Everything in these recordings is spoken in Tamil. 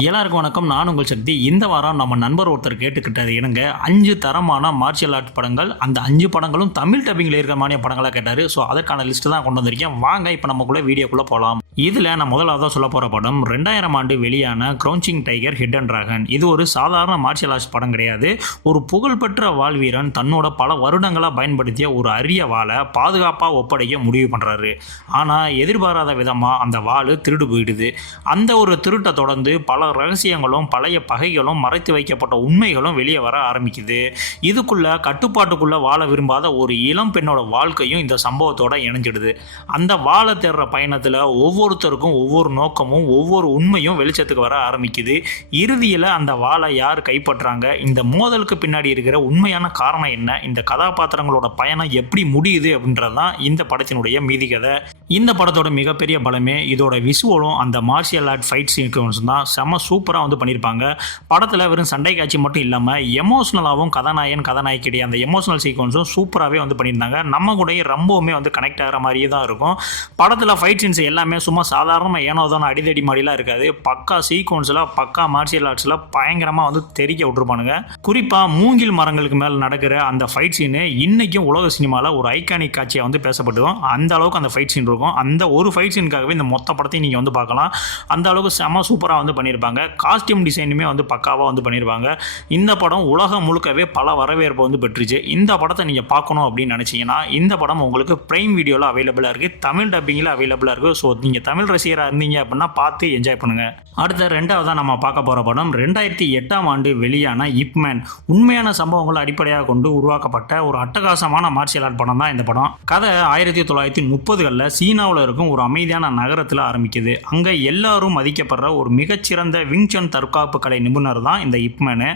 எல்லாருக்கும் வணக்கம். நான் உங்கள் சக்தி. இந்த வாரம் நம்ம நண்பர் ஒருத்தர் கேட்டுக்கிட்டது என்னங்க, 5 தரமான மார்ஷியல் ஆர்ட் படங்கள், அந்த 5 படங்களும் தமிழ் டப்பிங்கில் இருக்கிற மாதிரி படங்களாக கேட்டார். ஸோ அதற்கான லிஸ்ட்டு தான் கொண்டு வந்திருக்கேன். வாங்க இப்போ நமக்குள்ளே வீடியோக்குள்ளே போகலாம். இதில் நான் முதலாவதாக சொல்ல போகிற படம் 2000 ஆண்டு வெளியான க்ரௌச்சிங் டைகர் ஹிடன் டிராகன். இது ஒரு சாதாரண மார்ஷியல் ஆர்ட்ஸ் படம் கிடையாது. ஒரு புகழ்பெற்ற வாழ்வீரன் தன்னோட பல வருடங்களாக பயன்படுத்திய ஒரு அரிய வாளை பாதுகாப்பாக ஒப்படைக்க முடிவு பண்ணுறாரு. ஆனால் எதிர்பாராத விதமாக அந்த வாள் திருடு போயிடுது. அந்த ஒரு திருட்டை தொடர்ந்து பல ரகசியங்களும் பழைய பகைகளும் மறைத்து வைக்கப்பட்ட உண்மைகளும் வெளியே வர ஆரம்பிக்குது. இதுக்குள்ள கட்டுப்பாட்டுக்குள்ள வாழ விரும்பாத ஒரு இளம் பெண்ணோட வாழ்க்கையும் இந்த சம்பவத்தோட இணைஞ்சிடுது. அந்த வாழ தேடுற பயணத்தில் ஒவ்வொருத்தருக்கும் ஒவ்வொரு நோக்கமும் ஒவ்வொரு உண்மையும் வெளிச்சத்துக்கு வர ஆரம்பிக்குது. இறுதியில் அந்த வாளை யார் கைப்பற்றாங்க, இந்த மோதலுக்கு பின்னாடி இருக்கிற உண்மையான காரணம் என்ன, இந்த கதாபாத்திரங்களோட பயணம் எப்படி முடியுது அப்படின்றதான் இந்த படத்தினுடைய மீதி கதை. இந்த படத்தோட மிகப்பெரிய பலமே இதோட விசுவலும் அந்த மார்ஷியல் ஆர்ட் ஃபைட் சீக்வன்ஸ் தான். செம சூப்பராக பண்ணியிருப்பாங்க. படத்தில் வெறும் சண்டை காட்சி மட்டும் இல்லாமல் எமோஷ்னலாகவும் கதாநாயகிடைய அந்த எமோஷனல் சீக்வன்ஸும் சூப்பராகவே பண்ணியிருந்தாங்க. நம்ம கூட ரொம்பவுமே கனெக்ட் ஆகிற மாதிரியே தான் இருக்கும். படத்தில் ஃபைட் சீன்ஸ் எல்லாமே சும்மா சாதாரணமாக ஏனோதான அடிதடி மாதிரிலாம் இருக்காது. பக்கா சீக்வன்ஸில் பக்கா மார்ஷியல் ஆர்ட்ஸில் பயங்கரமாக தெரிக்க விட்டுருப்பானுங்க. குறிப்பாக மூங்கில் மரங்களுக்கு மேலே நடக்கிற அந்த ஃபைட் சீனு இன்னைக்கும் உலக சினிமாவில் ஒரு ஐகானிக் காட்சியாக பேசப்பட்டுடும். அந்த அளவுக்கு அந்த ஃபைட் சீன் இருக்கும். அந்த ஒரு ஃபைட் சீனுக்காகவே இந்த மொத்த படத்தையும் நீங்கள் பார்க்கலாம். அந்த அளவுக்கு செம சூப்பராக பண்ணியிருப்பாங்க. காஸ்டியூம் டிசைனுமே பக்காவாக பண்ணியிருப்பாங்க. இந்த படம் உலகம் முழுக்கவே பல வரவேற்பு பெற்றுச்சு. இந்த படத்தை நீங்கள் பார்க்கணும் அப்படின்னு நினச்சிங்கன்னா இந்த படம் உங்களுக்கு பிரைம் வீடியோவில் அவைலபிளாக இருக்குது, தமிழ் டப்பிங்கில் அவைலபிளாக இருக்குது. ஸோ நீங்கள் தமிழ் ரசிகராக இருந்தீங்க அப்படின்னா பார்த்து என்ஜாய் பண்ணுங்கள். அடுத்த ரெண்டாவதாக நம்ம பார்க்க போகிற படம் 2008 ஆண்டு வெளியான இப் மேன். உண்மையான சம்பவங்களை அடிப்படையாக கொண்டு உருவாக்கப்பட்ட ஒரு அட்டகாசமான மார்ஷியல் ஆர்ட் படம் தான் இந்த படம். கதை 1930களில் சீனாவில் இருக்கும் ஒரு அமைதியான நகரத்தில் ஆரம்பிக்குது. அங்கே எல்லாரும் மதிக்கப்படுற ஒரு மிகச்சிறந்த விங்சன் தற்காப்பு கலை நிபுணர் தான் இந்த இப் மேனு.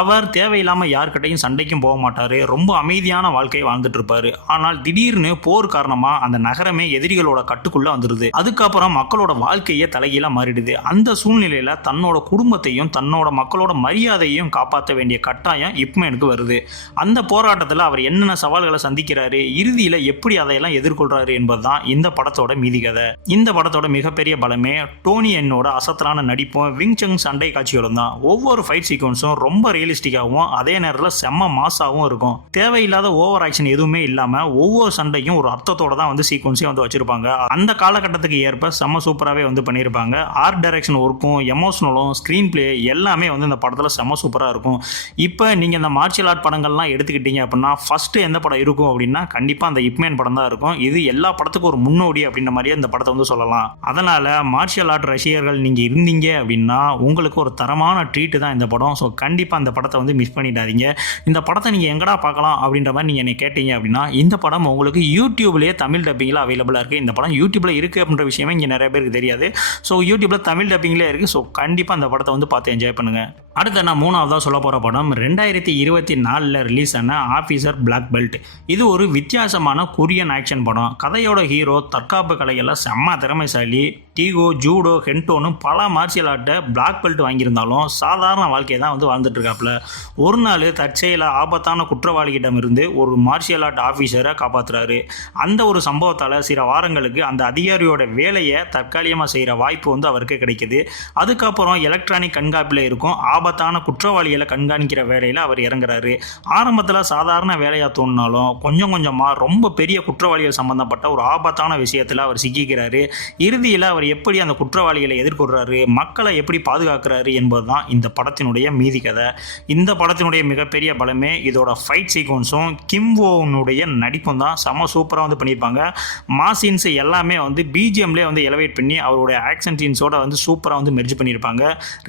அவர் தேவையில்லாமல் யார்கிட்டையும் சண்டைக்கும் போக மாட்டார். ரொம்ப அமைதியான வாழ்க்கையை வாழ்ந்துட்டு இருப்பாரு. ஆனால் திடீர்னு போர் காரணமாக அந்த நகரமே எதிரிகளோட கட்டுக்குள்ளே வந்துடுது. அதுக்கப்புறம் மக்களோட வாழ்க்கையே தலைகீழாக மாறிடுது. அந்த சூழ்நிலையில் தன்னோட குடும்பத்தையும் தன்னோட மக்களோட மரியாதையும் காப்பாற்ற வேண்டிய கட்டாயம் இப் மேனுக்கு வருது. அந்த போராட்டத்தில் அவர் என்னென்ன சவால்களை சந்திக்கிறாரு, இறுதியில் எப்படி அதையெல்லாம் எதிர்கொள்றாரு என்பதுதான் இந்த படத்தோட மீதி கதை. இந்த படத்தோட மிகப்பெரிய பலமே டோனி என்னோட அசத்தலான நடிப்பும் விங்சங் சண்டை காட்சிகளும் தான். ஒவ்வொரு ஃபைட் சீக்வன்ஸும் ரொம்ப ரியலிஸ்டிக்காகவும் அதே நேரத்தில் செம்ம மாசாகவும் இருக்கும். தேவையில்லாத ஓவர் ஆக்ஷன் எதுவுமே இல்லாமல் ஒவ்வொரு சண்டையும் ஒரு அர்த்தத்தோட தான் சீக்வன்ஸே வச்சிருப்பாங்க. அந்த காலகட்டத்துக்கு ஏற்ப செம்ம சூப்பராகவே பண்ணியிருப்பாங்க. ஆர்ட் டைரக்ஷன் ஒர்க்கும் எமோஷனலும் ஸ்க்ரீன் பிளே எல்லாமே இந்த படத்தில் செம்ம சூப்பராக இருக்கும். இப்போ நீங்கள் இந்த மார்ஷியல் ஆர்ட் படங்கள்லாம் எடுத்துக்கிட்டீங்க அப்படின்னா ஃபஸ்ட்டு எந்த படம் இருக்கும் அப்படின்னா கண்டிப்பாக அந்த இப் மேன் படம் தான் இருக்கும். இது எல்லா படத்துக்கும் ஒரு முன்னோடி அப்படின்ற மாதிரியே இந்த படத்தை சொல்லலாம். அதனால் மார்ஷியல் ஆர்ட் ரசிகர்கள் நீங்கள் இருந்தீங்க அப்படின்னா உங்களுக்கு ஒரு தரமான ட்ரீட்டு தான் இந்த படம். ஸோ கண்டிப்பாக அந்த படத்தை மிஸ் பண்ணிடாதீங்க. இந்த படத்தை நீங்கள் எங்கடா பார்க்கலாம் அப்படின்ற மாதிரி நீங்கள் என்னை கேட்டீங்க அப்படின்னா இந்த படம் உங்களுக்கு யூடியூப்லேயே தமிழ் டப்பிங்கில் அவைலபிளாக இருக்குது. இந்த படம் யூடியூப்பில் இருக்குது அப்படின்ற விஷயமே இங்கே நிறைய பேருக்கு தெரியாது. ஸோ யூடியூப்பில் தமிழ் டப்பிங்லேயே இருக்குது. ஸோ கண்டிப்பாக அந்த படத்தை பார்த்து என்ஜாய் பண்ணுங்கள். அடுத்த நான் மூணாவதாக சொல்ல போகிற படம் 2024 ரிலீஸ் ஆன ஆஃபீஸர் பிளாக் பெல்ட். இது ஒரு வித்தியாசமான கொரியன் ஆக்ஷன் படம். கதையோட ஹீரோ தற்காப்பு கலைகளில் செம்ம திறமைசாலி. டீகோ, ஜூடோ, ஹென்டோன்னு பல மார்ஷியல் ஆர்ட்டை பிளாக் பெல்ட் வாங்கியிருந்தாலும் சாதாரண வாழ்க்கையை தான் வாழ்ந்துட்டு இருக்காப்புல. ஒரு நாள் தற்செயல ஆபத்தான குற்றவாளியிடம் இருந்து ஒரு மார்ஷியல் ஆர்ட் ஆஃபீஸரை காப்பாற்றுறாரு. அந்த ஒரு சம்பவத்தால் சில வாரங்களுக்கு அந்த அதிகாரியோட வேலையை தற்காலிகமாக செய்கிற வாய்ப்பு அவருக்கு கிடைக்குது. அதுக்கப்புறம் எலக்ட்ரானிக் கண்காணிப்பில் இருக்கும் ஆபத்தான குற்றவாளிகளை கண்காணிக்கிற வேலையில் அவர் இறங்குறாரு. ஆரம்பத்தில் சாதாரண வேலையாக தோணினாலும் கொஞ்சம் கொஞ்சமாக ரொம்ப பெரிய குற்றவாளிகள் சம்பந்தப்பட்ட ஒரு ஆபத்தான விஷயத்தில் அவர் சிக்கிக்கிறாரு. இறுதியில் அவர் எப்படி அந்த குற்றவாளிகளை எதிர்கொள்கிறாரு, மக்களை எப்படி பாதுகாக்கிறாரு என்பது தான் இந்த படத்தினுடைய மீதி கதை. இந்த படத்தினுடைய மிகப்பெரிய பலமே இதோட ஃபைட் சீக்வன்ஸும் கிம்வோனுடைய நடிப்பும் தான். செம்ம சூப்பராக பண்ணியிருப்பாங்க. மாசீன்ஸ் எல்லாமே பிஜிஎம்லேயே எலவேட் பண்ணி அவருடைய ஆக்ஷன் சீன்ஸோட சூப்பராக மெர்ஜ் பண்ணியிருப்பாங்க.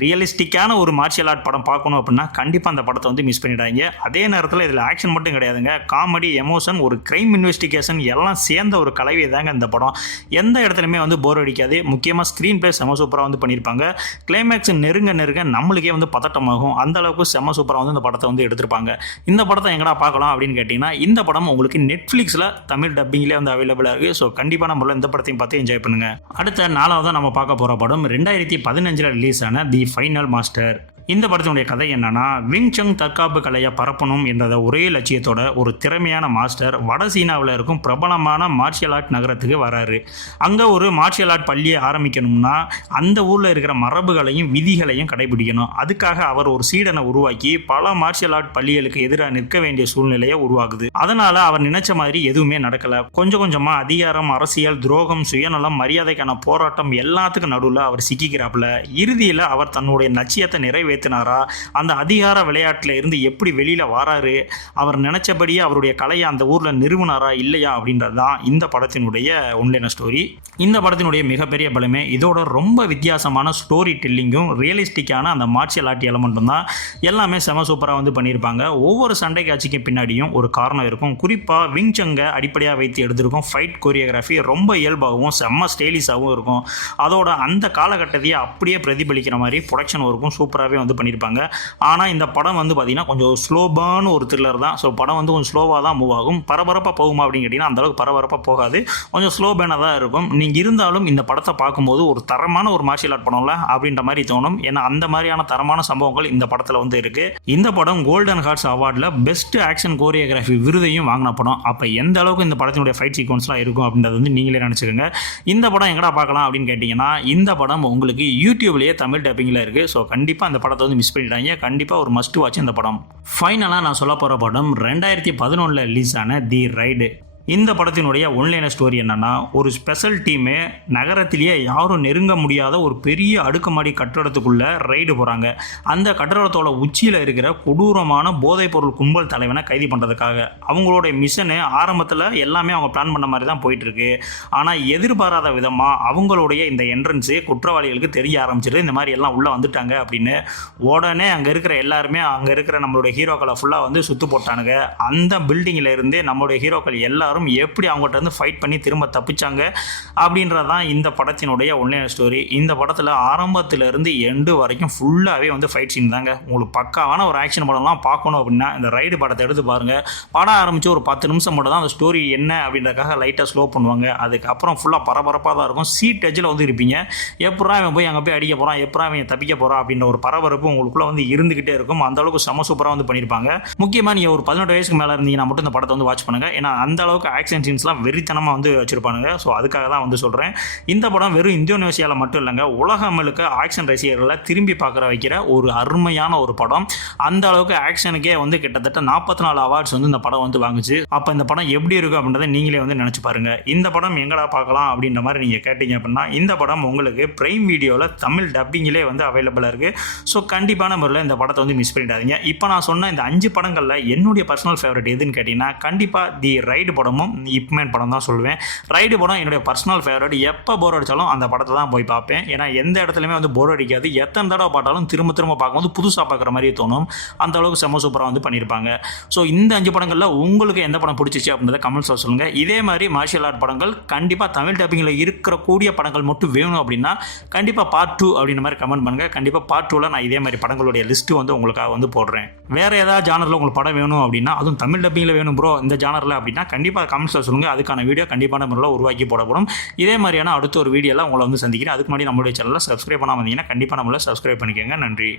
ரியலிஸ்டிக்கான ஒரு மார்ஷியல் ஆர்ட் படம் பார்க்கணும் அப்படின்னா கண்டிப்பாக அந்த படத்தை மிஸ் பண்ணிடாங்க. அதே நேரத்தில் இதில் ஆக்ஷன் மட்டும் கிடையாதுங்க, காமெடி, எமோஷன், ஒரு கிரைம் இன்வெஸ்டிகேஷன் எல்லாம் சேர்ந்த ஒரு கலவை தாங்க இந்த படம். எந்த இடத்துலையுமே போர் அடிக்காது. முக்கியமாக ஸ்க்ரீன் பிளே செம சூப்பராக பண்ணியிருப்பாங்க. கிளைமேக்ஸ் நெருங்க நம்மளுக்கே பதட்டமாகும். அந்த அளவுக்கு செம சூப்பராக இந்த படத்தை எடுத்திருப்பாங்க. இந்த படத்தை எங்கடா பார்க்கலாம் அப்படின்னு கேட்டிங்கன்னா இந்த படம் உங்களுக்கு நெட்ஃப்ளிக்ஸில் தமிழ் டப்பிங்லேயே அவைலபிளாக இருக்குது. ஸோ கண்டிப்பாக நம்மள இந்த படத்தையும் பார்த்து என்ஜாய் பண்ணுங்கள். அடுத்த நாலாவதாக நம்ம பார்க்க போகிற படம் 2015 ரிலீஸ் ஆன தி ஃபைனல் மாஸ்டர். இந்த படத்தினுடைய கதை என்னன்னா, விங் சங் தற்காப்பு கலையை பரப்பணும் என்ற ஒரே லட்சியத்தோட ஒரு திறமையான மாஸ்டர் வட சீனாவில் இருக்கும் பிரபலமான மார்ஷியல் ஆர்ட் நகரத்துக்கு வராரு. அங்கே ஒரு மார்ஷியல் ஆர்ட் பள்ளியை ஆரம்பிக்கணும்னா அந்த ஊரில் இருக்கிற மரபுகளையும் விதிகளையும் கடைபிடிக்கணும். அதுக்காக அவர் ஒரு சீடனை உருவாக்கி பல மார்ஷியல் ஆர்ட் பள்ளிகளுக்கு எதிராக நிற்க வேண்டிய சூழ்நிலையை உருவாகுது. அதனால அவர் நினைச்ச மாதிரி எதுவுமே நடக்கல. கொஞ்சம் கொஞ்சமா அதிகாரம், அரசியல், துரோகம், சுயநலம், மரியாதைக்கான போராட்டம் எல்லாத்துக்கும் நடுவில் அவர் சிக்கிக்கிறாப்புல. இறுதியில் அவர் தன்னுடைய லட்சியத்தை நிறைவேற்றினாரா, அந்த அதிகார விளையாட்டில் இருந்து எப்படி வெளியில வராரு, அவர் நினைச்சபடியே அவருடைய கலையை அந்த ஊர்ல நிறுவனாரா இல்லையா அப்படின்றது தான் இந்த படத்தினுடைய ஒன்லைனர் ஸ்டோரி. இந்த படத்தினுடைய மிகப்பெரிய பலமே இதோட ரொம்ப வித்தியாசமான ஸ்டோரி டெல்லிங்கும் ரியலிஸ்டிக்கான அந்த மார்ஷியல் ஆர்ட் எலமெண்ட்டும் தான். எல்லாமே செம சூப்பராக வந்து பண்ணியிருப்பாங்க. ஒவ்வொரு சண்டை காட்சிக்கு பின்னாடியும் ஒரு காரணம் இருக்கும். குறிப்பாக விங் சங்கை அடிப்படையாக வைத்து எடுத்திருக்கும் ஃபைட் கோரியோகிராஃபி ரொம்ப இயல்பாகவும் செம்ம ஸ்டைலிஷாகவும் இருக்கும். அதோட அந்த காலகட்டத்தையே அப்படியே பிரதிபலிக்கிற மாதிரி ப்ரொடக்ஷன் ஒர்க்கும் சூப்பராகவே வந்து பண்ணியிருப்பாங்க. ஆனால் இந்த படம் வந்து பார்த்தீங்கன்னா கொஞ்சம் ஸ்லோபான ஒரு த்ரில்லர் தான். ஸோ படம் வந்து கொஞ்சம் ஸ்லோவாக தான் மூவ் ஆகும். பரபரப்பாக போகுமா அப்படின்னு கேட்டிங்கன்னா அந்தளவுக்கு பரபரப்பாக போகாது, கொஞ்சம் ஸ்லோ பேனாக தான் இருக்கும். நீங்கள் இருந்தாலும் இந்த படத்தை பார்க்கும்போது ஒரு தரமான ஒரு மார்ஷியல் ஆர்ட் படம்ல அப்படின்ற மாதிரி தோணும். ஏன்னா அந்த மாதிரியான தரமான சம்பவங்கள் இந்த படத்தில் வந்து இருக்குது. இந்த படம் கோல்டன் ஹார்ட்ஸ் அவார்டில் பெஸ்ட் ஆக்ஷன் கோரியோகிராஃபி விருதையும் வாங்கின படம். அப்போ எந்த அளவுக்கு இந்த படத்தினுடைய ஃபைட் சீக்வன்ஸ்லாம் இருக்கும் அப்படின்றது வந்து நீங்களே நினச்சிக்கோங்க. இந்த படம் எங்கடா பார்க்கலாம் அப்படின்னு கேட்டிங்கன்னா, இந்த படம் உங்களுக்கு யூடியூப்லேயே தமிழ் டப்பிங்கில் இருக்குது. ஸோ கண்டிப்பாக அந்த படத்தை வந்து மிஸ் பண்ணிட்டாங்க. கண்டிப்பாக ஒரு மஸ்ட் வாட்ச் இந்த படம். ஃபைனலாக நான் சொல்ல போகிற படம் 2011 ரிலீஸ் ஆன தி ரைடு. இந்த படத்தினுடைய ஒன்லைனர் ஸ்டோரி என்னன்னா, ஒரு ஸ்பெஷல் டீமு நகரத்திலேயே யாரும் நெருங்க முடியாத ஒரு பெரிய அடுக்குமாடி கட்டடத்துக்குள்ள ரைடு போகிறாங்க. அந்த கட்டடத்தோட உச்சியில் இருக்கிற கொடூரமான போதைப்பொருள் கும்பல் தலைவனை கைது பண்ணுறதுக்காக. அவங்களோட மிஷனு ஆரம்பத்தில் எல்லாமே அவங்க பிளான் பண்ண மாதிரி தான் போயிட்டுருக்கு. ஆனால் எதிர்பாராத விதமாக அவங்களுடைய இந்த என்ட்ரன்ஸு குற்றவாளிகளுக்கு தெரிய ஆரம்பிச்சிருது. இந்த மாதிரி எல்லாம் உள்ளே வந்துட்டாங்க அப்படின்னு. உடனே அங்கே இருக்கிற எல்லாருமே அங்கே இருக்கிற நம்மளுடைய ஹீரோக்களை ஃபுல்லாக வந்து சுற்று போட்டானுங்க. அந்த பில்டிங்கில் இருந்து நம்மளுடைய ஹீரோக்கள் எல்லாரும் எப்படி அவங்ககிட்ட இருந்து ஃபைட் பண்ணி திரும்ப தப்பிச்சாங்க அப்படின்றதான் இந்த படத்தினுடைய ஒன்லைனர் ஸ்டோரி. இந்த படத்தில் ஆரம்பத்திலிருந்து எண்டு வரைக்கும் ஃபுல்லாகவே வந்து ஃபைட் சீன் தாங்க. உங்களுக்கு பக்காவான ஒரு ஆக்ஷன் படம்லாம் பார்க்கணும் அப்படின்னா இந்த ரைடு படத்தை எடுத்து பாருங்கள். படம் ஆரம்பித்து ஒரு 10 நிமிஷம் மட்டும் தான் அந்த ஸ்டோரி என்ன அப்படின்றதுக்காக லைட்டாக ஸ்லோ பண்ணுவாங்க. அதுக்கப்புறம் ஃபுல்லாக பரபரப்பாக தான் இருக்கும். சீட் எட்ஜில் வந்து இருப்பீங்க. எப்படா இவன் போய் அங்கே போய் அடிக்க போகிறான், எப்படா இவன் தப்பிக்க போகிறான் அப்படின்ற ஒரு பரபரப்பு உங்களுக்குள்ளே வந்து இருந்துக்கிட்டே இருக்கும். அந்த அளவுக்கு செம சூப்பராக வந்து பண்ணியிருப்பாங்க. முக்கியமாக நீங்கள் ஒரு 18 வயசுக்கு மேலே இருந்தீங்கன்னா மட்டும் இந்த படத்தை வந்து வாட்ச் பண்ணுங்கள். ஏன்னா அந்த அளவுக்கு ஆக்ஷன் சீன்ஸ்லாம் வெறித்தனமாக வந்து வச்சிருப்பானுங்க. ஸோ அதுக்காக தான் வந்து சொல்கிறேன். இந்த படம் வெறும் இந்தோனேஷியாவில் மட்டும் இல்லைங்க, உலகம் முழுக்க ஆக்ஷன் ரசிகர்களை திரும்பி பார்க்குற வைக்கிற ஒரு அருமையான ஒரு படம். அந்த அளவுக்கு ஆக்ஷனுக்கே வந்து கிட்டத்தட்ட 44 அவார்ட்ஸ் வந்து இந்த படம் வந்து வாங்குச்சு. அப்போ இந்த படம் எப்படி இருக்கும் அப்படின்றத நீங்களே வந்து நினச்சி பாருங்க. இந்த படம் எங்கடா பார்க்கலாம் அப்படின்ற மாதிரி நீங்கள் கேட்டீங்க அப்படின்னா, இந்த படம் உங்களுக்கு பிரைம் வீடியோவில் தமிழ் டப்பிங்கிலே வந்து அவைலபிளாக இருக்குது. ஸோ கண்டிப்பான முறையில் இந்த படத்தை வந்து மிஸ் பண்ணிடாதீங்க. இப்போ நான் சொன்ன இந்த 5 படங்களில் என்னுடைய பர்சனல் ஃபேவரட் எதுன்னு கேட்டிங்கன்னா, கண்டிப்பாக தி ரைடு படமும் இப்மேன் படம் தான் சொல்லுவேன். ரைடு படம் என்னுடைய பர்சனல் ஃபேவரட். எப்போ போர் அடித்தாலும் அந்த படத்தை தான் போய் பார்ப்பேன். ஏன்னா எந்த இடத்துலையுமே வந்து போர் அடிக்காது. எத்தனை தடவை பார்த்தாலும் திரும்ப திரும்ப பார்க்கும்போது புதுசாக பார்க்குற மாதிரியே தோணும். அந்த அளவுக்கு செம்ம சூப்பராக வந்து பண்ணியிருப்பாங்க. ஸோ இந்த 5 படங்களில் உங்களுக்கு எந்த படம் பிடிச்சிச்சு அப்படின்றத கமெண்ட்ஸில் சொல்லுங்கள். இதே மாதிரி மார்ஷியல் ஆர்ட் படங்கள் கண்டிப்பாக தமிழ் டப்பிங்கில் இருக்கக்கூடிய படங்கள் மட்டும் வேணும் அப்படின்னா கண்டிப்பாக பார்ட் 2 அப்படின்ற மாதிரி கமெண்ட் பண்ணுங்கள். கண்டிப்பாக பார்ட் 2ல் நான் இதே மாதிரி படங்களுடைய லிஸ்ட்டு வந்து உங்களுக்காக வந்து போடுறேன். வேறு ஏதாவது ஜானரில் உங்களுக்கு படம் வேணும் அப்படின்னா, அதுவும் தமிழ் டப்பிங்கில் வேணும் ப்ரோ இந்த ஜானரில் அப்படின்னா கண்டிப்பாக கமெண்ட்ஸில் சொல்லுங்கள். அதுக்கான வீடியோ கண்டிப்பான முறையில் உருவாக்கி போடப்படும். இதே மாதிரியான அடுத்த ஒரு வீடியோவில் உங்களை வந்து சந்திக்கிறேன். அதுக்கு முன்னாடி நம்மளுடைய சேனலில் சப்ஸ்கிரைப் பண்ணாமல் இருந்தீங்கன்னா கண்டிப்பாக நம்மளை சப்ஸ்கிரைப் பண்ணிக்கோங்க. நன்றி.